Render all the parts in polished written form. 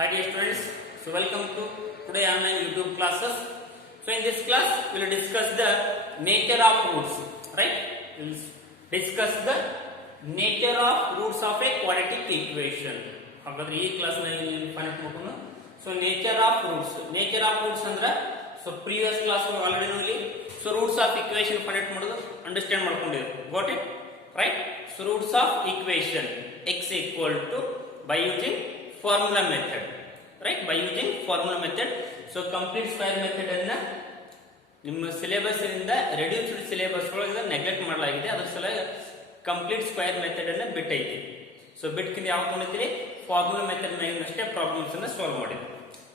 Hi dear students, so welcome to today online YouTube classes. So in this class we will discuss the nature of roots, right? We will discuss the nature of roots of a quadratic equation. ಹಾಗಾದ್ರೆ ಈ class ನಲ್ಲಿ find out ಮಾಡೋಣ. So nature of roots ಅಂದ್ರೆ so previous class already ನೋಡಿ so roots of equation find out ಮಾಡೋದು understand ಮಾಡ್ಕೊಂಡಿದ್ದೀವಿ. Got it? Right? So roots of equation x equal to by using formula method, right? By using formula method. So complete square method ಅನ್ನು ನಿಮ್ಮ syllabus ಇಂದ reduced syllabus ಒಳಗೆ neglect ಮಾಡಲಾಗಿದೆ. ಅದರ ಸಲುವಾಗಿ complete square method ಅನ್ನು ಬಿಟ್ಟೈತಿ. So ಬಿಟ್ಕಿಂದ ಯಾವ ತೊಗೊಂಡಿದ್ರಿ formula method ಮೇಲೆ ಅಷ್ಟೇ ಪ್ರಾಬ್ಲಮ್ಸ್ ಅನ್ನು ಸಾಲ್ವ್ ಮಾಡಿದ್ವಿ.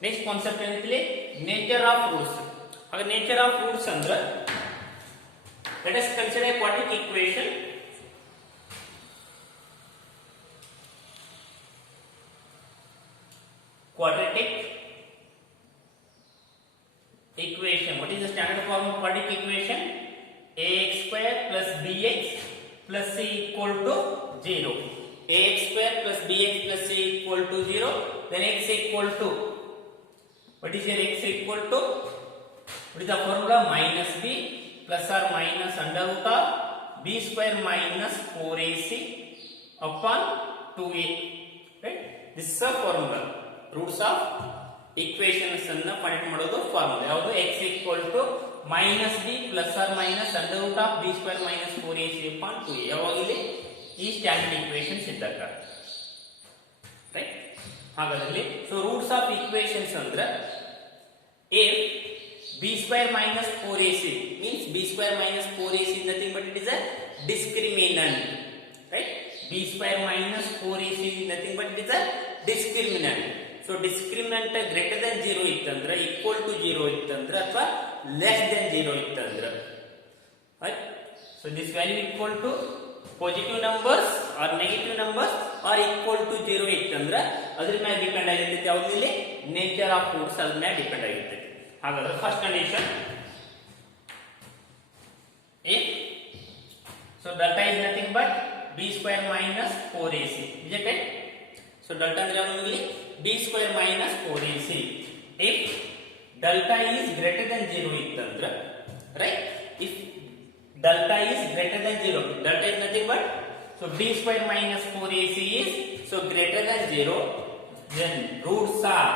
ನೆಕ್ಸ್ಟ್ ಕಾನ್ಸೆಪ್ಟ್ ಏನೈತಿ ನೇಚರ್ ಆಫ್ ರೂಟ್ಸ್. ಆಗ ನೇಚರ್ ಆಫ್ ರೂಟ್ಸ್ ಅಂದ್ರೆ let us consider A quadratic equation. Quadratic equation. What is the standard form of quadratic equation? Ax square plus bx plus c equal to 0. Ax square plus bx plus c equal to 0. Then x equal to, what is your x equal to? What is the formula? Minus b plus or minus under root of b square minus 4ac upon 2a. Right? This is a formula. Roots of equations ಅನ್ನು find ಮಾಡೋದು formula ಯಾವುದು x equal to minus b plus or minus under root of b square minus 4ac upon 2a. ಯಾವಾಗ ಇಲ್ಲಿ ಈ standard equations ಇದ್ದಾಗ, right? ಹಾಗಾದ್ರೆ so roots of equations ಅಂದ್ರೆ if b square minus 4ac means b square minus 4ac is nothing but it is a discriminant, right? b square minus 4ac is nothing but it is a discriminant. So discriminant greater than 0 ಇತ್ತಂದ್ರೆ equal to 0 ಇತ್ತಂದ್ರೆ ಅಥವಾ less than 0 ಇತ್ತಂದ್ರೆ, right? So this value equal to positive numbers or negative numbers or equal to 0 ಇತ್ತಂದ್ರೆ ಅದ್ರ ಮೇಲೆ depend ಆಗಿರ್ತೈತಿ. ಯಾವ್ದು ಇಲ್ಲಿ ನೇಚರ್ ಆಫ್ ರೂಟ್ಸ್ ಅದ್ರ ಮೇಲೆ ಡಿಪೆಂಡ್ ಆಗಿರ್ತೈತಿ. ಹಾಗಾದ್ರೆ first condition if so delta is nothing but b square minus 4ac, is it right? So delta ಅಂದ್ರೆ ಯಾವುದು ಇಲ್ಲಿ b square minus 4ac. if delta is greater than 0 ಇತ್ತಂದ್ರೆ, right? if delta is greater than 0, delta is nothing but so b square minus 4ac is so greater than 0, then roots are,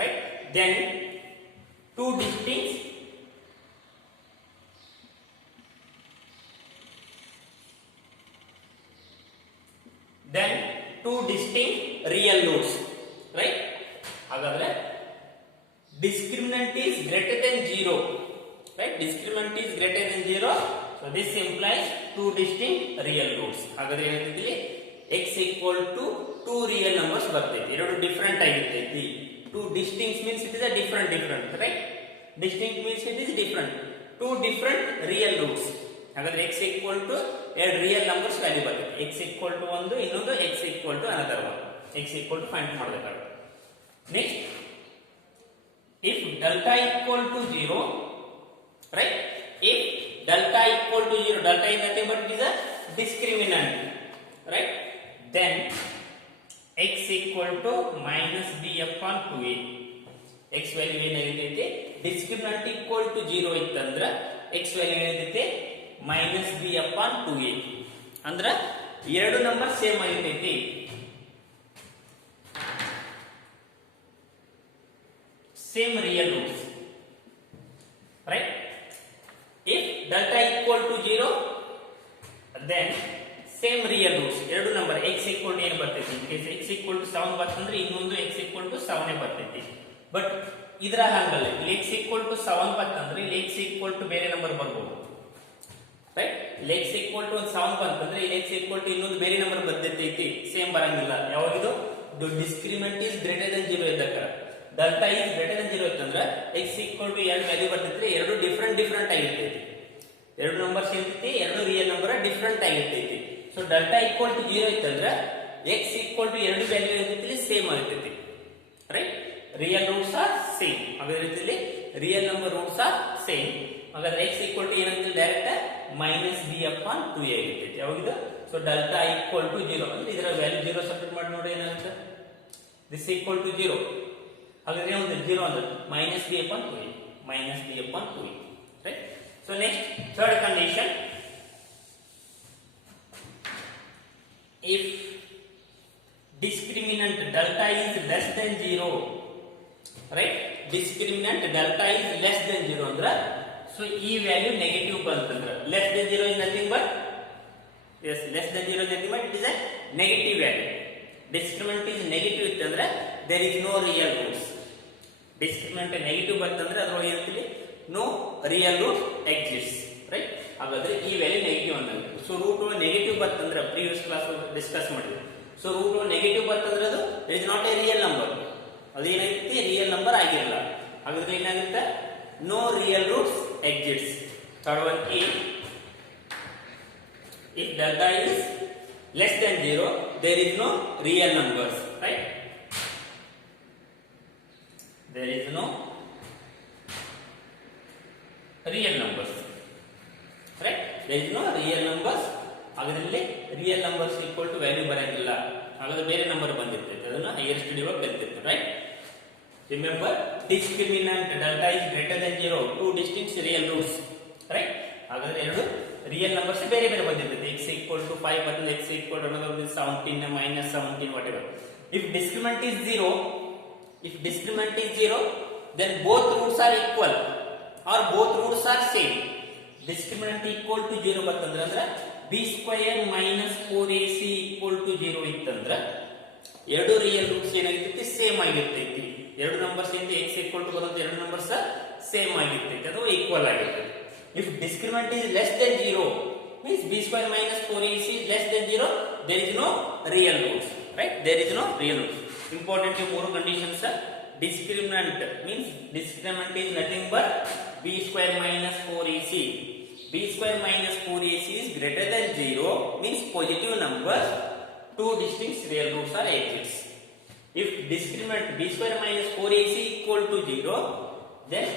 right? then two distinct real roots, right? ಹಾಗಾದ್ರೆ discriminant is greater than 0, right? discriminant is greater than 0, so this implies two distinct real roots. ಹಾಗಾದ್ರೆ ಏನಾಗ್ತೈತಿ x equal to two real numbers ಬರ್ತೈತಿ. ಎರಡು different ಆಗಿರ್ತೈತಿ. two distinct means it is a different, right? distinct means it is different. two different real roots. ಹಾಗಾದ್ರೆ x equal to ಎರಡು real numbers value ಬರ್ತೈತಿ. x equal to ಒಂದು, ಇನ್ನೊಂದು x equal to another one. x equal to find ಮಾಡಬೇಕಾಗುತ್ತೆ. Next if delta equal to 0, right? if delta equal to 0, delta is nothing but it is a discriminant, right? then x equal to minus b upon 2a. x value ಏನಾಗಿರ್ತೈತಿ discriminant equal to 0 ಇತ್ತಂದ್ರೆ x value ಏನಾಗಿರ್ತೈತಿ minus b upon 2a. ಅಂದ್ರೆ ಎರಡು number same ಆಗಿರ್ತೈತಿ. same real roots, right? if delta equal to 0, then same real roots. ಎರಡು number x equal to ಏನು ಬರ್ತೈತಿ, x equal to 7 ಬರ್ತಂದ್ರೆ ಇನ್ನೊಂದು x equal to 7 ಬರ್ತೈತಿ. But ಇದರ ಹಂಗಲ್ಲ, ಇಲ್ಲಿ x equal to 7 ಬರ್ತಂದ್ರೆ ಇಲ್ಲಿ x equal to ಬೇರೆ ನಂಬರ್ ಬರ್ಬೋದು, right? ಇಲ್ಲಿ x equal to 7 ಬಂತಂದ್ರೆ ಇಲ್ಲಿ x equal to ಇನ್ನೊಂದು ಬೇರೆ ನಂಬರ್ ಬರ್ತೈತಿ, ಸೇಮ್ ಬರಂಗಿಲ್ಲ. ಯಾವಾಗಿದು discriminant is greater than 0 ಇದ್ದಾಗ, delta is greater than 0 ಇತ್ತಂದ್ರೆ x equal to ಎರಡು ವ್ಯಾಲ್ಯೂ ಬರ್ತೈತಿ, ಎರಡು ಡಿಫರೆಂಟ್ ಆಗಿರ್ತೈತಿ. ಎರಡು ನಂಬರ್ಸ್ ಇರ್ತೈತಿ, ಎರಡು ರಿಯಲ್ ನಂಬರ್ ಡಿಫರೆಂಟ್ ಆಗಿರ್ತೈತಿ. ಸೊ delta equal to 0 ಇತ್ತಂದ್ರೆ x equal to ಎರಡು ವ್ಯಾಲ್ಯೂ ಇರ್ತೈತಿ ಸೇಮ್ ಆಗಿರ್ತೈತಿ, right? Real roots are same. ಹಾಗಾದ್ರೆ ಇಲ್ಲಿ real number roots are same. ಹಾಗಾದ್ರೆ x equal to ಏನಾಗುತ್ತೆ direct minus b upon 2a ಆಗಿರ್ತೈತಿ. ಯಾವಾಗಿದು ಸೊ delta equal to 0 ಅಂದ್ರೆ ಇದರ ವ್ಯಾಲ್ಯೂ 0 ಸಬ್ಸ್ಟಿಟ್ಯೂಟ್ ಮಾಡಿ ನೋಡಿ ಏನಾಗುತ್ತೆ this equal to 0. ಹಾಗಾದ್ರೆ ಏನು 0 ಅಂದ್ರೆ minus b upon 2a, minus b upon 2a, right? So next third condition, if discriminant delta is less than 0, right? Discriminant delta is less than 0 andra, so e value negative bantandra, less than 0 is nothing but, yes, less than 0 is nothing but it is a negative value. Discriminant is negative ittandre there is no real roots. Discriminant negative bantandre adrolage iruttile no real root exists, right? ಹಾಗಾದ್ರೆ ಈ value negative ಅಂದಂಗೆ. So root negative ಬರ್ತಂದ್ರೆ previous class discuss ಮಾಡಿದ್ವಿ. So root negative ಬರ್ತಂದ್ರೆ ಅದು it is not a real number, ಅದು ಏನೈತಿ real number ಆಗಿರಲ್ಲ. ಹಾಗಾದ್ರೆ ಏನಾಗುತ್ತೆ no real roots exist. Third one if delta is less than 0 there is no real numbers, right? There is no real numbers, right? There is no real numbers. ಹಾಗಾದ್ರೆ real numbers equal to value ಬರಂಗಿಲ್ಲ, ಹಾಗಾದ್ರೆ ಬೇರೆ number ಬಂದಿರ್ತೈತೆ, ಅದನ್ನ higher study ಒಳಗೆ ಕಲಿತಿರ್ತೀವಿ, right? Remember discriminant delta is greater than 0, two distinct real roots, right? ಹಾಗಾದ್ರೆ ಎರಡು ರಿಯಲ್ ನಂಬರ್ಸ್ ಬೇರೆ ಬೇರೆ ಬಂದಿರ್ತೈತೆ. x equal to 5 ಮತ್ತು x equal to another 17 minus 17 whatever. If discriminant is 0, if discriminant is 0 then both roots are equal or both roots are same. Discriminant equal to 0 ಬರ್ತಂದ್ರೆ ಅಂದ್ರೆ b square minus 4ac equal to 0 ಇತ್ತಂದ್ರೆ ಎರಡು real roots ಏನಾಗಿರ್ತೈತಿ same ಆಗಿರ್ತೈತಿ. ಎರಡು numbers ಇಂದ x equal to ಬರೋದು ಎರಡು numbers same ಆಗಿರ್ತೈತಿ ಅಥವಾ ಈಕ್ವಲ್ ಆಗಿರ್ತೈತಿ. If discriminant is less than 0 means b square minus 4ac is less than 0, there is no real roots, right? There is no real roots. Important ಮೂರು conditions are discriminant means discriminant is nothing but b square minus 4ac. b square minus 4ac is greater than 0 means positive numbers, two distinct real roots are exists. If discriminant b square minus 4ac equal to 0 then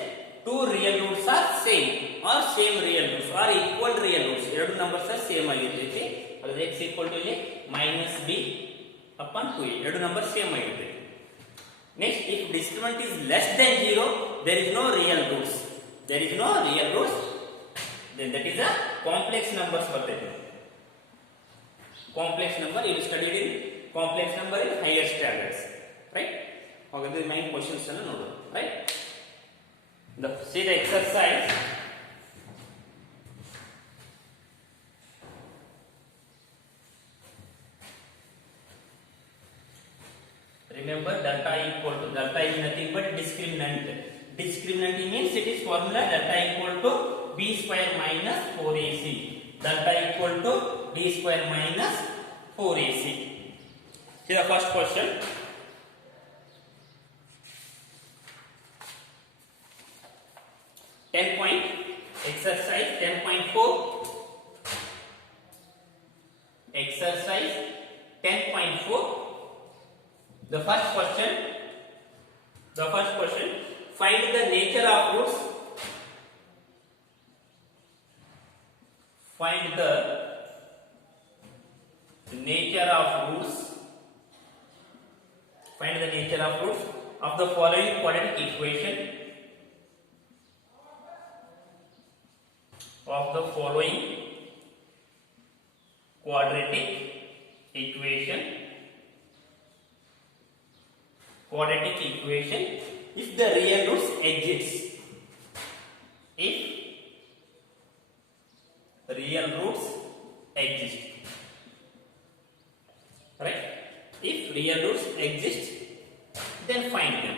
two real roots are same or same real roots or equal real roots, ಎರಡು numbers same ಆಗಿರ್ತೈತಿ. ಅದ್ರ x equal to ಇಲ್ಲಿ minus b upon 2a, ಎರಡು number same ಆಗಿರ್ತೈತಿ. Next, if discriminant is less than 0 there is no real roots, there is no real roots, then that is a complex numbers ಬರ್ತೈತಿ. Complex number you studied in complex number in higher standards, right? ಹಾಗಾದ್ರೆ main questions ಅನ್ನು ನೋಡೋಣ, right? See the exercise. Remember delta equal to, delta is nothing but discriminant. Discriminant means it is formula delta equal to b square minus 4ac. Delta equal to b square minus 4ac. See the first question. Exercise 10.4. Exercise 10.4. The first question. Find the nature of roots. Find the nature of roots. Find the nature of roots of the following quadratic equation. Of the following quadratic equation. Quadratic equation if the real roots exist. If real roots exist, right? If real roots exist then find them.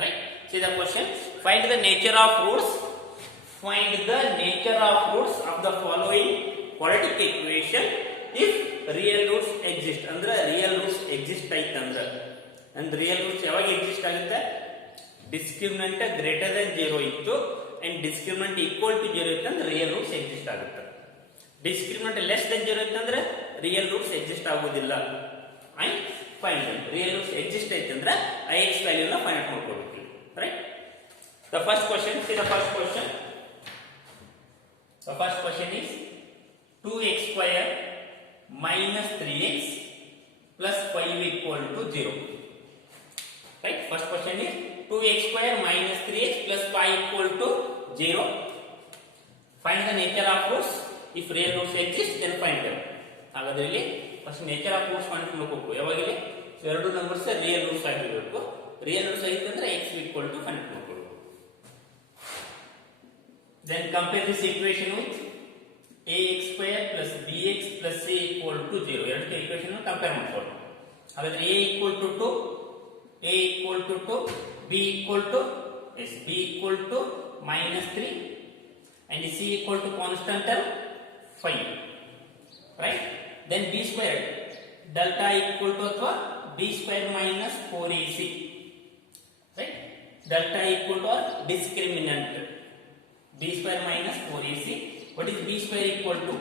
Right? See the question. Find the nature of roots. Find the nature of roots of the following quadratic equation if real roots exist. Andre real roots exist ಆಯ್ತು ಅಂದ್ರೆ, and real roots ಯಾವಾಗ exist ಆಗುತ್ತೆ? Discriminant greater than 0 ಇತ್ತು and discriminant equal to 0 ಇತ್ತು ಅಂದ್ರೆ real roots exist ಆಗುತ್ತೆ. Discriminant less than 0 ಇತ್ತು ಅಂದ್ರೆ real roots exist ಆಗೋದಿಲ್ಲ. And find them. Real roots exist ಆಯ್ತು ಅಂದ್ರೆ ix value ನ find out ಮಾಡ್ಕೊಬೇಕು, right? The first question, see the first question. The first question is 2x square minus 3x plus 5 equal to 0. Right? First question is 2x square minus 3x plus 5 equal to 0. Find the nature of roots. If real roots exist, then find them. ಹಾಗಾದ್ರೆ ಇಲ್ಲಿ first nature of roots find ಮಾಡಬೇಕು. ಯಾವಾಗಲೇ ಎರಡು numbers real roots ಆಗಿರಬೇಕು. Real roots ಆಗಿತ್ತು ಅಂದ್ರೆ x equal to find ಮಾಡಬೇಕು. Then compare this equation with ax square plus bx plus c equal to 0. ಎರಡು equation compare ಮಾಡ್ಕೊಳ್ಳೋಣ. ಹಾಗಾದ್ರೆ a equal to 2, a equal to 2, b equal to b equal to minus 3 and c equal to constant term 5. Right? Then b square delta equal to ಅಥವಾ b square minus 4ac. Right? Delta equal to or discriminant b square minus 4ac. What is b square equal to?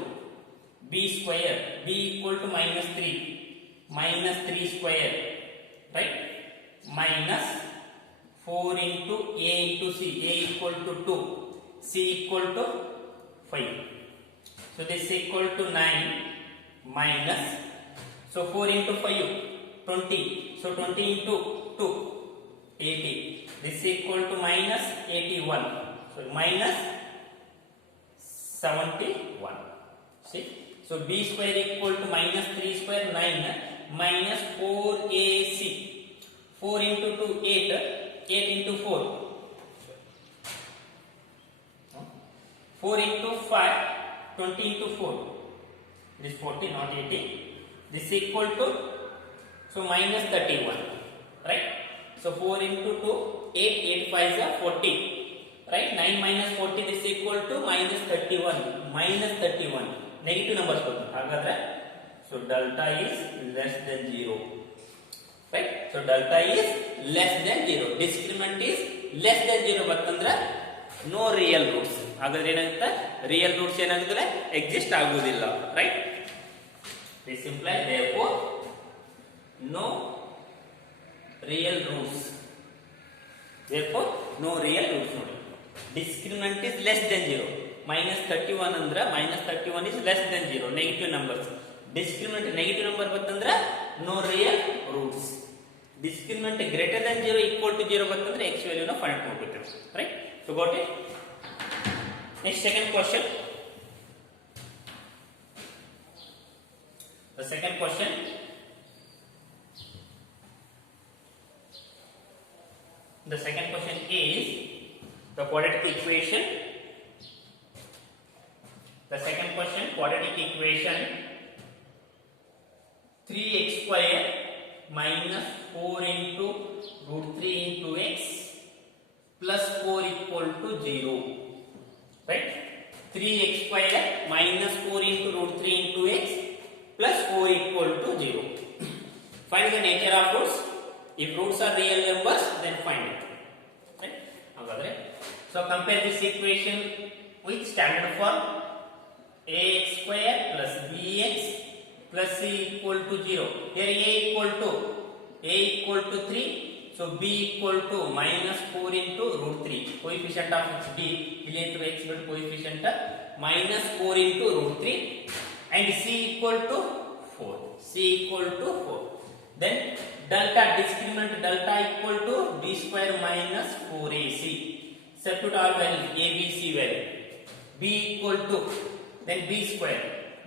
b square, b equal to minus 3, minus 3 square, right? Minus 4 into a into c, a equal to 2, c equal to 5. So this is equal to 9 minus, so 4 into 5, 20, so 20 into 2, 80. This is equal to minus 81, so minus 71. See, so b square equal to minus 3 square 9 minus 4ac. 4 into 2 8, 8 into 4, 4 into 5, 20 into 4. It is 40, not 80. This is equal to, so minus 31, right? So 4 into 2, 8, 8 5 is 40. Right? 9 minus 40 is equal to minus 31. Minus 31. Negative numbers. So delta is less than 0. Right? So delta is less than 0. Discriminant is less than 0. But no real roots. Real roots exist. Right? This implies therefore no real roots. Therefore no real roots. Discriminant is less than 0. Minus 31 andra minus 31 is less than 0. Negative numbers. Discriminant negative number battandra no real roots. Discriminant greater than 0 equal to 0 battandra x value na find ಮಾಡ್ಬೇಕು. Right? So got it? Next second question. The second question. The second question is the quadratic equation. The second question, quadratic equation 3x square minus 4 into root 3 into x plus 4 equal to 0. Right? 3x square minus 4 into root 3 into x plus 4 equal to 0. Find the nature of roots. If roots are real numbers, then find it. Right? So compare this equation with standard form. Ax square plus bx plus c equal to 0. Here a equal to 3. So b equal to minus 4 into root 3. Coefficient of x b related to x but coefficient minus 4 into root 3 and c equal to 4. C equal to 4. Then delta discriminant delta equal to b square minus 4ac. Substitute all values a, b, c value. B equal to then b square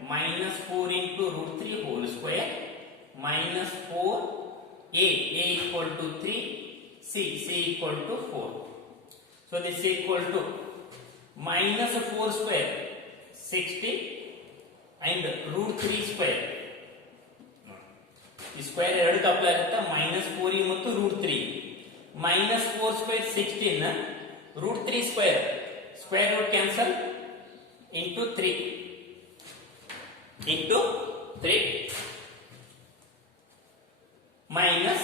minus 4 into root 3 whole square minus 4 a equal to 3 c equal to 4. So this is equal to minus 4 square 60 and root 3 square. This square ಎರಡು apply ಆಗುತ್ತಾ minus 4 ಮತ್ತು root 3 minus 4 square 16 root 3 square square root cancel into 3 minus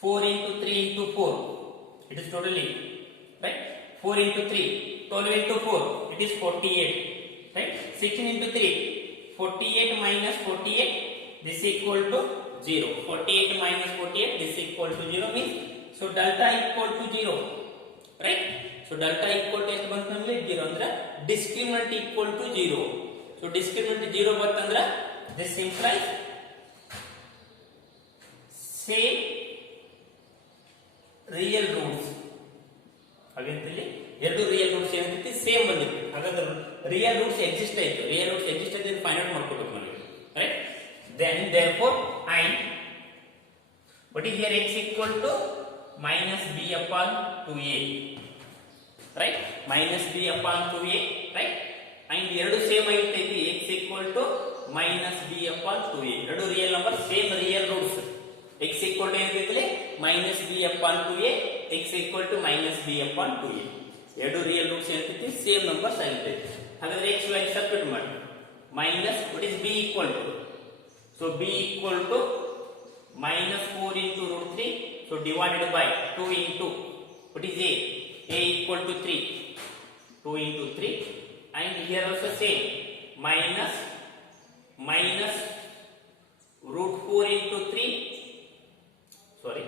4 into 3 into 4 it is totally right 4 into 3 12 into 4 it is 48 right 16 into 3 48 minus 48 this is equal to 0 48 minus 48 this is equal to 0 means so delta equal to 0 right so delta equal to ಎಷ್ಟು ಬಂತು ನಮಗೆ 0 ಅಂದ್ರೆ discriminant equal to 0 so discriminant 0 ಬಂತಂದ್ರೆ this implies same real roots. ಹಾಗಂತಲ್ಲಿ ಎರಡು real roots ಏನಂತೈತಿ same ಬಂದಿತ್ತು. ಹಾಗಾದ್ರೆ ರಿಯಲ್ ರೂಟ್ಸ್ ಎಕ್ಸಿಸ್ಟ್ ಆಯ್ತು. ರಿಯಲ್ ರೂಟ್ಸ್ ಎಕ್ಸಿಸ್ಟ್ ಆಯ್ತು ಫೈಂಡ್ ಔಟ್ ಮಾಡ್ಕೋಬೇಕು ನಾವು, right? Then therefore I, what is here, x equal to minus b upon 2a, right? Minus b upon 2a, right? And ಎರಡು same ಐತಿ, x equal to minus b upon 2a. ಎರಡು real number, same real roots. x equal to ಏನೈತಿಲೆ minus b upon 2a, x equal to minus b upon 2a. ಎರಡು real roots ಏನೈತಿ same numbers ಆಗಿರುತ್ತೆ. ಹಾಗಾದ್ರೆ x value substitute ಮಾಡಿ. Minus what is b equal to, so b equal to minus 4 into root 3, so divided by 2 into what is a equal to 3, 2 into 3, and here also same minus root 4 into 3, sorry,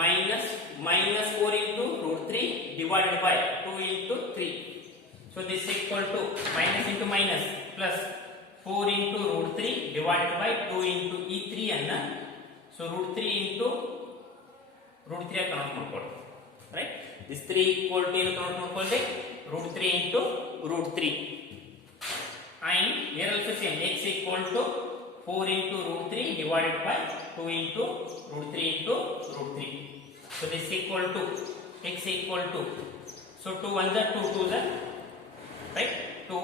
minus 4 into root 3 divided by 2 into 3, so this equal to minus into minus plus 4 into root 3 divided by 2 into ಈ 3 ಅನ್ನ, so root 3 into root 3 convert ಮಾಡ್ಕೊಳ್ಳಿ, right? this 3 equal to ಏನು convert ಮಾಡ್ಕೊಳ್ಳಿ, root 3 into root 3, and here also same x equal to 4 into root 3 divided by 2 into root 3 into root 3, so this equal to x equal to, so 2 1 are 2 2 are, right? 2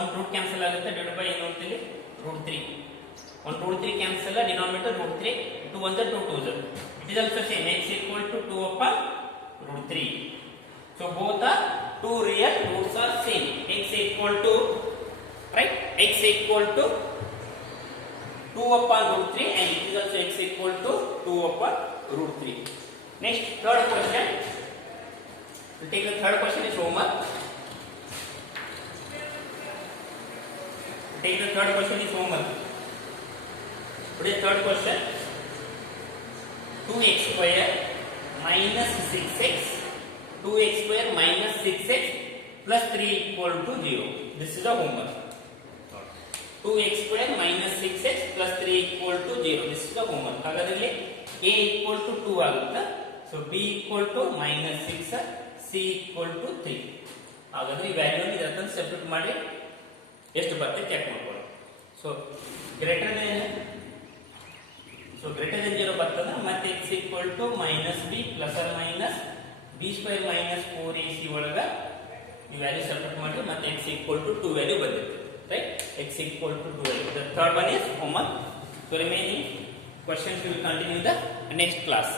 1 root cancel ಆಗುತ್ತೆ, divided by ಏನು ಅಂತೀವಿ root 3, 1 root 3 cancel, denominator root 3, 2 1 are 2 2 are, it is also same x equal to 2 upon root 3, so both are two real roots are same. X equal to, right, x equal to 2 upon root 3, and it is also x equal to 2 upon root 3. Next, third question. We'll take the third question is homework. Take the third question is homework. What is third question? 2x square minus 6x, 2x square minus 6x plus 3 equal to 0. This is the homework. 2x square minus 6x plus 3 equal to 0. This is the homework. ಹಾಗಾದ್ರೆ a equal to 2 ಆಗುತ್ತೆ, so b equal to minus 6, c equal to 3. ಹಾಗಾದ್ರೆ ಈ value ಅನ್ನು ಇದನ್ನ substitute ಮಾಡಿ ಎಷ್ಟು ಬರುತ್ತೆ check ಮಾಡ್ಕೊಳ್ಳಿ. ಸೊ ಗ್ರೇಟರ್ ದೆನ್ 0 ಬರ್ತದೆ, ಮತ್ತೆ x equal to minus b plus or minus b square minus 4ac ಒಳಗ ಈ ವ್ಯಾಲ್ಯೂ ಸಬ್ಸ್ಟಿಟ್ಯೂಟ್ ಮಾಡಿ ಮತ್ತೆ x equal to 2 ವ್ಯಾಲ್ಯೂ ಬಂದಿದೆ, right? x equal to 2 value. The third one is homework. So remaining questions we will continue in the next class.